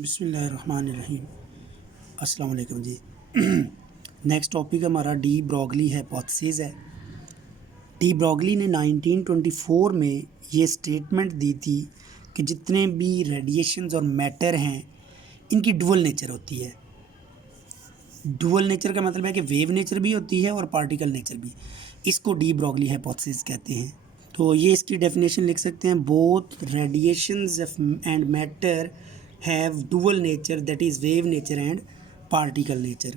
बिस्मिल्लाहिर्रहमानिर्रहीम। अस्सलाम वालेकुम जी। नेक्स्ट टॉपिक हमारा डी ब्रॉगली हाइपोथेसिस है। डी ब्रॉगली ने 1924 में ये स्टेटमेंट दी थी कि जितने भी रेडिएशंस और मैटर हैं इनकी डुअल नेचर होती है। डुअल नेचर का मतलब है कि वेव नेचर भी होती है और पार्टिकल नेचर भी। इसको डी ब्रॉगली हाइपोथेसिस कहते हैं। तो ये इसकी डेफिनेशन लिख सकते हैं, both radiations and matter have dual nature, that is wave nature and particle nature.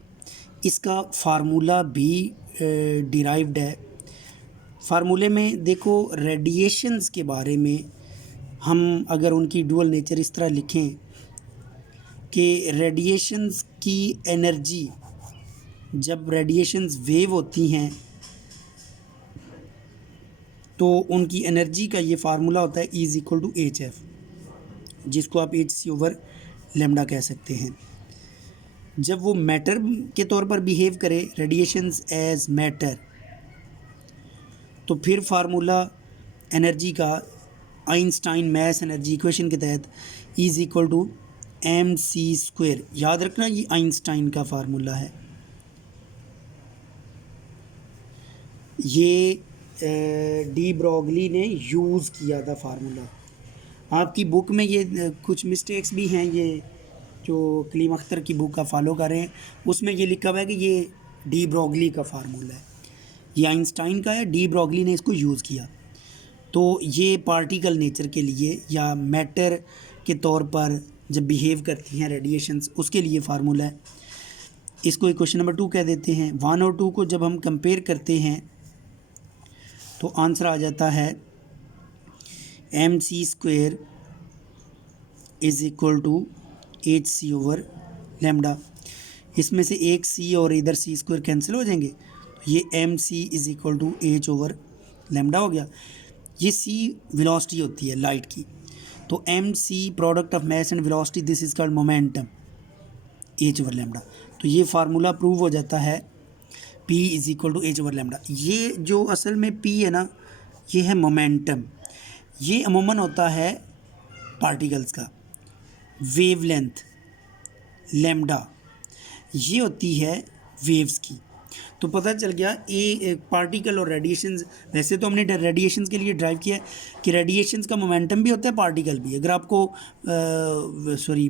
इसका फार्मूला भी डिराइव्ड है। फार्मूले में देखो, रेडिएशंस के बारे में हम अगर उनकी डुअल नेचर इस तरह लिखें कि रेडिएशंस की एनर्जी, जब रेडिएशंस वेव होती हैं तो उनकी एनर्जी का ये फार्मूला होता है E equal to h f, जिसको आप hc/λ कह सकते हैं। जब वो मैटर के तौर पर बिहेव करे, रेडिएशंस एज मैटर, तो फिर फार्मूला एनर्जी का आइंस्टाइन मैस एनर्जी इक्वेशन के तहत E इक्वल टू mc²। याद रखना, ये आइंस्टाइन का फार्मूला है। ये डी ब्रॉगली ने यूज़ किया था फार्मूला। आपकी बुक में ये कुछ मिस्टेक्स भी हैं, ये जो कलीम अख्तर की बुक का फॉलो कर रहे हैं उसमें ये लिखा हुआ है कि ये डी ब्रॉगली का फार्मूला है। ये आइंस्टाइन का है, डी ब्रॉगली ने इसको यूज़ किया। तो ये पार्टिकल नेचर के लिए या मैटर के तौर पर जब बिहेव करती हैं रेडिएशंस, उसके लिए फार्मूला है। इसको इक्वेशन नंबर 2 कह देते हैं। 1 और 2 को जब हम कंपेयर करते हैं तो आंसर आ जाता है mc² is equal to hc/λ। इसमें से एक c और इधर c² कैंसिल हो जाएंगे, तो ये mc is equal to h/λ हो गया। ये c वेलोसिटी होती है लाइट की, तो mc product of mass and velocity, this is called momentum, h/λ। तो ये फार्मूला प्रूव हो जाता है p is equal to h/λ। ये जो असल में p है ना, ये है मोमेंटम। ये अमूमन होता है पार्टिकल्स का। वेवलेंथ लैम्डा ये होती है वेव्स की। तो पता चल गया एक पार्टिकल और रेडिएशंस। वैसे तो हमने रेडिएशंस के लिए ड्राइव किया है कि रेडिएशंस का मोमेंटम भी होता है, पार्टिकल भी। अगर आपको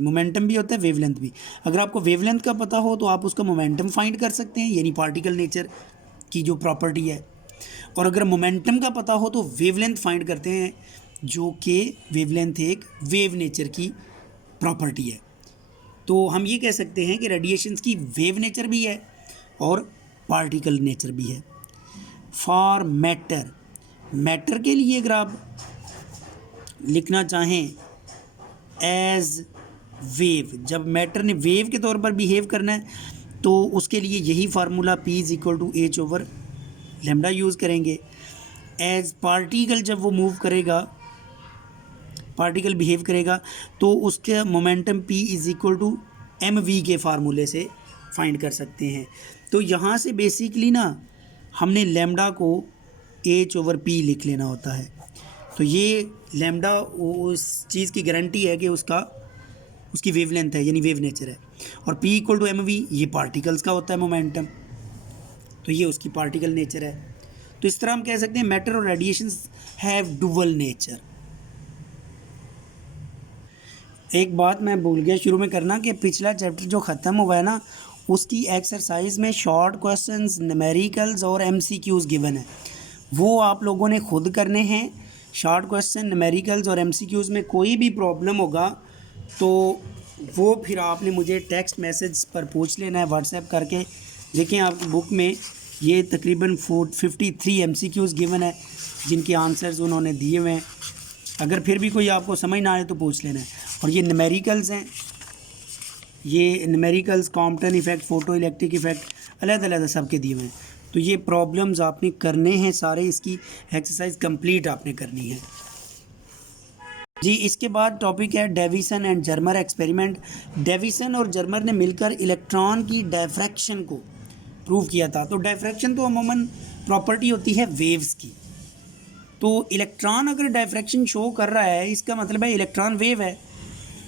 मोमेंटम भी होता है, वेवलेंथ भी। अगर आपको वेवलेंथ का पता हो तो आप उसका मोमेंटम फाइंड कर सकते हैं, यानी पार्टिकल नेचर की जो प्रॉपर्टी है। और अगर मोमेंटम का पता हो तो वेवलेंथ फाइंड करते हैं, जो कि वेवलेंथ एक वेव नेचर की प्रॉपर्टी है। तो हम ये कह सकते हैं कि रेडिएशंस की वेव नेचर भी है और पार्टिकल नेचर भी है। फॉर मैटर, मैटर के लिए अगर आप लिखना चाहें एज वेव, जब मैटर ने वेव के तौर पर बिहेव करना है तो उसके लिए यही formula p is equal to h/λ use करेंगे। एज पार्टिकल जब वो मूव करेगा, पार्टिकल बिहेव करेगा, तो उसके momentum p is equal to mv के फार्मूले से फाइंड कर सकते हैं। तो यहाँ से बेसिकली ना हमने लैम्डा को h/p लिख लेना होता है। तो ये लैम्डा उस चीज़ की गारंटी है कि उसकी वेवलेंथ है, यानी वेव नेचर है। और p इक्वल टू mv ये पार्टिकल्स का होता है मोमेंटम, तो ये उसकी पार्टिकल नेचर है। तो इस तरह हम कह सकते हैं मैटर और रेडिएशंस हैव डुअल नेचर। एक बात मैं भूल गया शुरू में करना, कि पिछला चैप्टर जो ख़त्म हुआ है ना, उसकी एक्सरसाइज में शॉर्ट क्वेश्चंस, न्यूमेरिकल्स और MCQs गिवन है। वो आप लोगों ने खुद करने हैं। शॉर्ट क्वेश्चन, न्यूमेरिकल्स और MCQs में कोई भी प्रॉब्लम होगा तो वो फिर आपने मुझे टेक्स्ट मैसेज पर पूछ लेना है व्हाट्सएप करके। देखें आपकी बुक में ये तकरीबन 53 MCQs गिवन है, जिनके आंसर्स उन्होंने दिए हुए हैं। अगर फिर भी कोई आपको समझ ना आए तो पूछ लेना है। और ये न्यूमेरिकल्स हैं, ये numericals Compton effect, photo electric effect अलग-अलग सबके दिए हुए हैं। तो ये प्रॉब्लम्स आपने करने हैं सारे, इसकी एक्सरसाइज कंप्लीट आपने करनी है जी। इसके बाद टॉपिक है Davisson and Germer experiment. Davisson और जर्मर ने मिलकर इलेक्ट्रॉन की डायफ्रैक्शन को प्रूव किया था। तो डायफ्रैक्शन तो अमूमन प्रॉपर्टी होती है वेव्स की। तो इलेक्ट्रॉन अगर डायफ्रैक्शन शो कर रहा है, इसका मतलब है इलेक्ट्रॉन वेव है।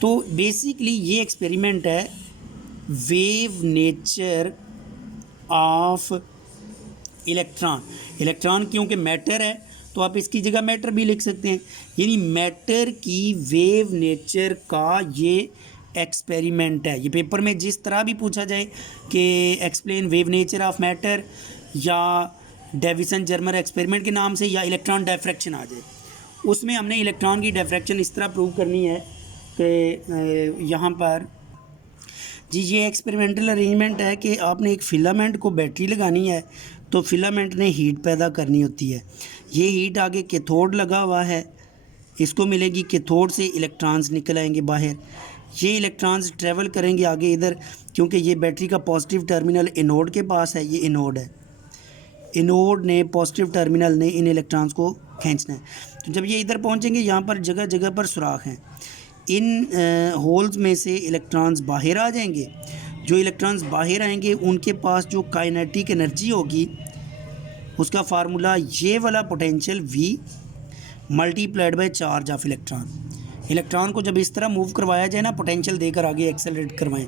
तो बेसिकली ये एक्सपेरिमेंट है wave nature of electron. Electron क्योंकि मैटर है तो आप इसकी जगह मैटर भी लिख सकते हैं, यानी मैटर की वेव नेचर का ये एक्सपेरिमेंट है। ये पेपर में जिस तरह भी पूछा जाए कि explain wave nature of matter या डेविसन जर्मर एक्सपेरिमेंट के नाम से या इलेक्ट्रॉन डायफ्रैक्शन आ जाए, उसमें हमने इलेक्ट्रॉन की डायफ्रैक्शन इस तरह प्रूव करनी है कि यहाँ पर जी ये एक्सपेरिमेंटल अरेंजमेंट है कि आपने एक फिलामेंट को बैटरी लगानी है तो फिलामेंट ने हीट पैदा करनी होती है। ये हीट आगे कैथोड लगा हुआ है, इसको मिलेगी, कैथोड से इलेक्ट्रॉन्स निकल आएंगे बाहर। ये इलेक्ट्रॉन्स ट्रैवल करेंगे आगे इधर, क्योंकि ये बैटरी का पॉजिटिव टर्मिनल एनोड के पास है, ये एनोड है, एनोड ने पॉजिटिव टर्मिनल ने इन इलेक्ट्रॉन्स को खींचना है। तो जब ये इधर पहुंचेंगे, यहाँ पर जगह जगह पर सुराख हैं, इन होल्स में से इलेक्ट्रॉन्स बाहर आ जाएंगे। जो इलेक्ट्रॉन्स बाहर आएंगे उनके पास जो काइनेटिक एनर्जी होगी उसका फार्मूला ये वाला potential V multiplied by charge of electron. Electron को जब इस तरह मूव करवाया जाए ना, पोटेंशियल देकर आगे एक्सेलरेट करवाएं,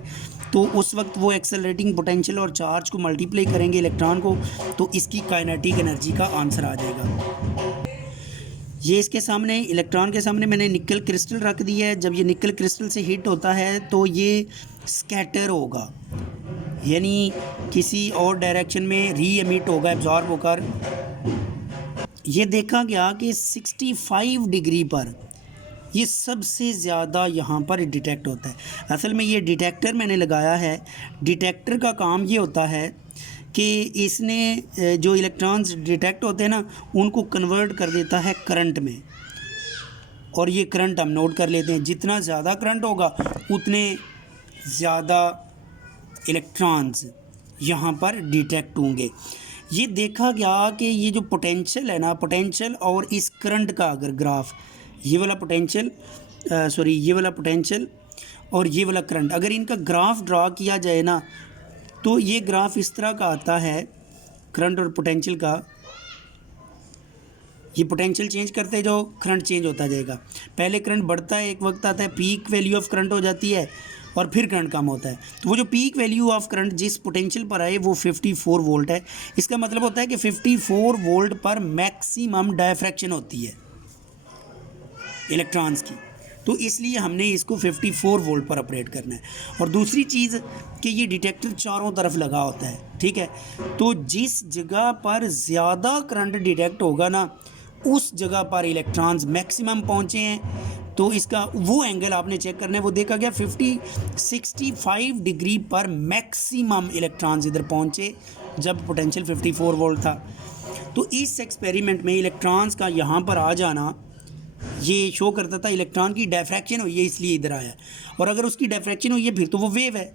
तो उस वक्त वो एक्सेलरेटिंग पोटेंशियल और चार्ज को मल्टीप्लाई करेंगे इलेक्ट्रॉन को, तो इसकी काइनेटिक एनर्जी का आंसर आ जाएगा। ये इसके सामने, इलेक्ट्रॉन के सामने मैंने निकल क्रिस्टल रख दिया है। जब ये निकल क्रिस्टल से हिट होता है तो ये स्कैटर होगा, यानी किसी और डायरेक्शन में री एमिट होगा, एब्जॉर्ब होकर। ये देखा गया कि 65 डिग्री पर ये सबसे ज़्यादा यहाँ पर डिटेक्ट होता है। असल में ये डिटेक्टर मैंने लगाया है। डिटेक्टर का काम ये होता है कि इसने जो इलेक्ट्रॉन्स डिटेक्ट होते हैं ना, उनको कन्वर्ट कर देता है करंट में, और ये करंट हम नोट कर लेते हैं। जितना ज़्यादा करंट होगा उतने ज़्यादा इलेक्ट्रॉन्स यहाँ पर डिटेक्ट होंगे। ये देखा गया कि ये जो पोटेंशियल है ना, पोटेंशियल और इस करंट का अगर ग्राफ, ये वाला पोटेंशियल ये वाला पोटेंशियल और ये वाला करंट, अगर इनका ग्राफ ड्रा किया जाए ना, तो ये ग्राफ इस तरह का आता है करंट और पोटेंशियल का। ये पोटेंशियल चेंज करते जाओ, करंट चेंज होता जाएगा। पहले करंट बढ़ता है, एक वक्त आता है पीक वैल्यू ऑफ करंट हो जाती है, और फिर करंट कम होता है। तो वो जो पीक वैल्यू ऑफ करंट जिस पोटेंशियल पर आए वो 54 वोल्ट है। इसका मतलब होता है कि 54 वोल्ट पर मैक्सिमम डायफ्रैक्शन होती है इलेक्ट्रॉन्स की, तो इसलिए हमने इसको 54 वोल्ट पर ऑपरेट करना है। और दूसरी चीज़ कि ये डिटेक्टर चारों तरफ लगा होता है, ठीक है। तो जिस जगह पर ज़्यादा करंट डिटेक्ट होगा ना, उस जगह पर इलेक्ट्रॉन्स मैक्सिमम पहुँचे हैं, तो इसका वो एंगल आपने चेक करना है। वो देखा गया 65 डिग्री पर मैक्सिमम इलेक्ट्रॉन्स इधर पहुँचे जब पोटेंशियल 54 वोल्ट था। तो इस एक्सपेरिमेंट में इलेक्ट्रॉन्स का यहाँ पर आ जाना ये शो करता था इलेक्ट्रॉन की डायफ्रैक्शन हुई है, इसलिए इधर आया। और अगर उसकी डायफ्रैक्शन हुई है फिर तो वो वेव है।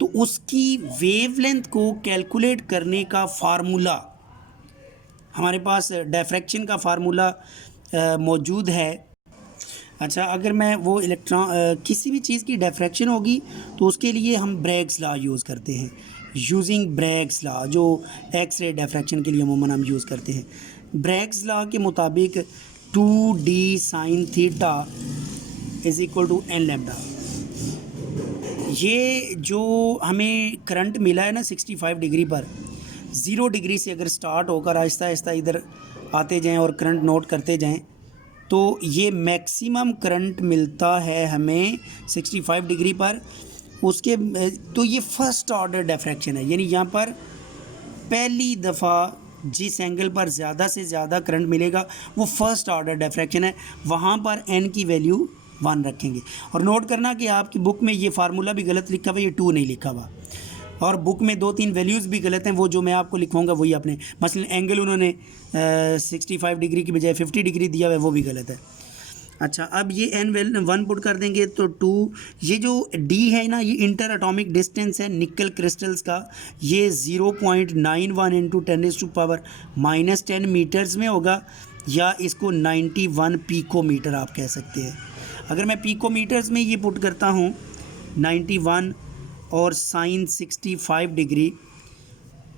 तो उसकी वेवलेंथ को कैलकुलेट करने का फार्मूला हमारे पास, डायफ्रैक्शन का फार्मूला मौजूद है। अच्छा, अगर मैं वो इलेक्ट्रॉन किसी भी चीज़ की डायफ्रैक्शन होगी तो उसके लिए हम ब्रैग्स लॉ यूज़ करते हैं, यूजिंग ब्रैग्स लॉ, जो एक्स-रे डायफ्रैक्शन के लिए अमूमन हम यूज़ करते हैं। ब्रैग्स लॉ के मुताबिक 2d sin theta is equal to n lambda. ये जो हमें करंट मिला है ना 65 डिग्री पर, 0 डिग्री से अगर स्टार्ट होकर आहिस्ता आहिस्ता इधर आते जाएं और करंट नोट करते जाएं, तो ये मैक्सिमम करंट मिलता है हमें 65 डिग्री पर। उसके तो ये फर्स्ट ऑर्डर डायफ्रैक्शन है, यानी यहाँ पर पहली दफ़ा जिस एंगल पर ज़्यादा से ज़्यादा करंट मिलेगा वो फर्स्ट ऑर्डर डायफ्रैक्शन है। वहाँ पर n की वैल्यू 1 रखेंगे। और नोट करना कि आपकी बुक में ये फार्मूला भी गलत लिखा हुआ है, ये 2 नहीं लिखा हुआ, और बुक में 2-3 वैल्यूज़ भी गलत हैं। वो जो मैं आपको लिखवाऊंगा वही आपने, मसलन एंगल उन्होंने 65 डिग्री की बजाय 50 डिग्री दिया हुआ है, वो भी गलत है। अच्छा, अब ये n 1 पुट कर देंगे तो 2। ये जो d है ना, ये इंटर एटॉमिक डिस्टेंस है निकल क्रिस्टल्स का, ये 0.91 इंटू 10⁻⁻10 मीटर्स में होगा, या इसको 91 पिकोमीटर आप कह सकते हैं। अगर मैं पिकोमीटर्स में ये पुट करता हूँ 91 और साइन 65 डिग्री,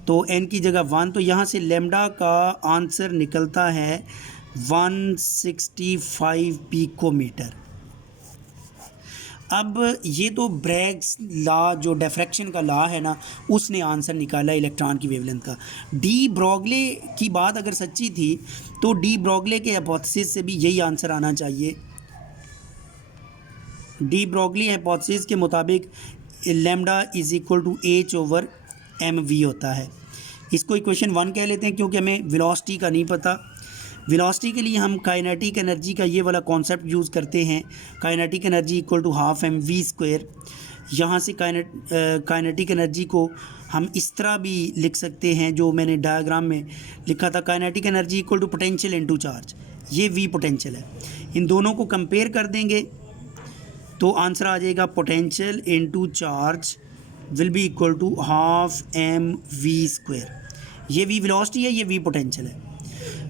तो n की जगह 1, तो यहाँ से लैम्डा का आंसर निकलता है 165 पिकोमीटर। अब ये तो ब्रैग्स लॉ जो डिफ्रैक्शन का लॉ है ना, उसने आंसर निकाला इलेक्ट्रॉन की वेवलेंथ का। डी ब्रॉगले की बात अगर सच्ची थी तो डी ब्रॉगले के हाइपोथेसिस से भी यही आंसर आना चाहिए। डी ब्रॉगली हाइपोथेसिस के मुताबिक lambda is equal to h over m v होता है। इसको इक्वेशन 1 कह लेते हैं क्योंकि हमें वेलोसिटी का नहीं पता। वेलोसिटी के लिए हम काइनेटिक एनर्जी का ये वाला कॉन्सेप्ट यूज़ करते हैं, kinetic energy equal to half m v square. यहाँ से काइनेटिक एनर्जी को हम इस तरह भी लिख सकते हैं जो मैंने डायग्राम में लिखा था, kinetic energy equal to potential into charge. ये वी पोटेंशियल है, इन दोनों को कंपेयर कर देंगे तो आंसर आ जाएगा potential into charge will be equal to half m v square. ये वी वेलोसिटी है, ये वी पोटेंशियल है।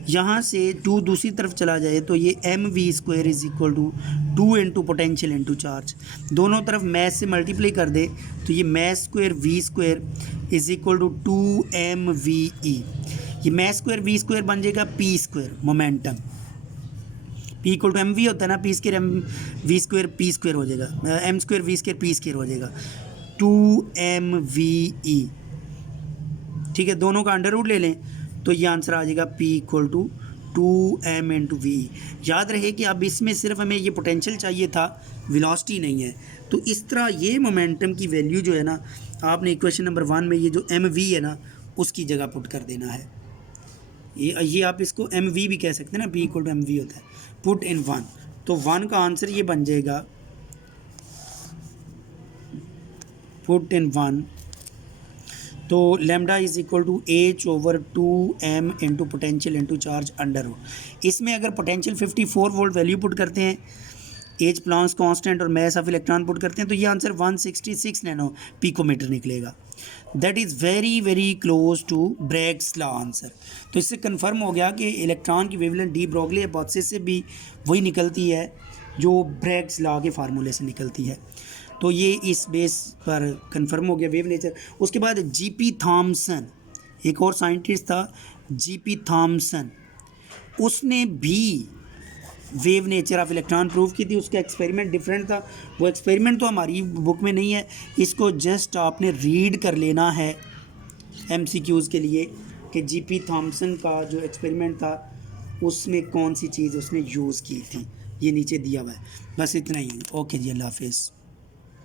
यहाँ से 2 दूसरी तरफ चला जाए तो ये m v square is equal to 2 into potential into charge. दोनों तरफ मैस से मल्टीप्लाई कर दे तो ये mass square v square is equal to 2 m v E. ये मैस स्क्वायर वी स्क्वायर बन जाएगा p square momentum. P equal to m v होता है ना, p square m v square p square हो जाएगा, m square v square p square हो जाएगा 2 एम वी ई। ठीक है, दोनों का अंडर रूट ले लें तो ये आंसर आ जाएगा P equal to 2m into v. याद रहे कि अब इसमें सिर्फ हमें ये पोटेंशियल चाहिए था, वेलोसिटी नहीं है। तो इस तरह ये मोमेंटम की वैल्यू जो है ना, आपने इक्वेशन नंबर 1 में ये जो mv है ना उसकी जगह पुट कर देना है। ये आप इसको mv भी कह सकते हैं ना, P इक्वल टू mv होता है, पुट इन 1। तो 1 का आंसर ये बन जाएगा पुट इन 1, तो lambda is equal to h over 2m into potential into charge under root. इसमें अगर पोटेंशियल 54 वोल्ट वैल्यू पुट करते हैं, एच प्लांक्स कांस्टेंट और मैस ऑफ इलेक्ट्रॉन पुट करते हैं तो ये आंसर 166 नैनो पिकोमीटर निकलेगा। That is very very close to Bragg's law answer. तो इससे कंफर्म हो गया कि इलेक्ट्रॉन की वेवलेंथ डी ब्रॉगली हाइपोथेसिस से भी वही निकलती है जो ब्रैग्स लॉ के फार्मूले से निकलती है। तो ये इस बेस पर कंफर्म हो गया वेव नेचर। उसके बाद जीपी थॉमसन, एक और साइंटिस्ट था जीपी थॉमसन, उसने भी wave nature of electron prove की थी। उसका एक्सपेरिमेंट डिफरेंट था, वो एक्सपेरिमेंट तो हमारी बुक में नहीं है, इसको जस्ट आपने रीड कर लेना है एमसीक्यूज़ के लिए कि जीपी थॉमसन का जो एक्सपेरिमेंट था उसमें कौन सी चीज़ उसने यूज़ की थी। ये नीचे दिया हुआ है, बस इतना ही। ओके जी, अल्लाह हाफिज़।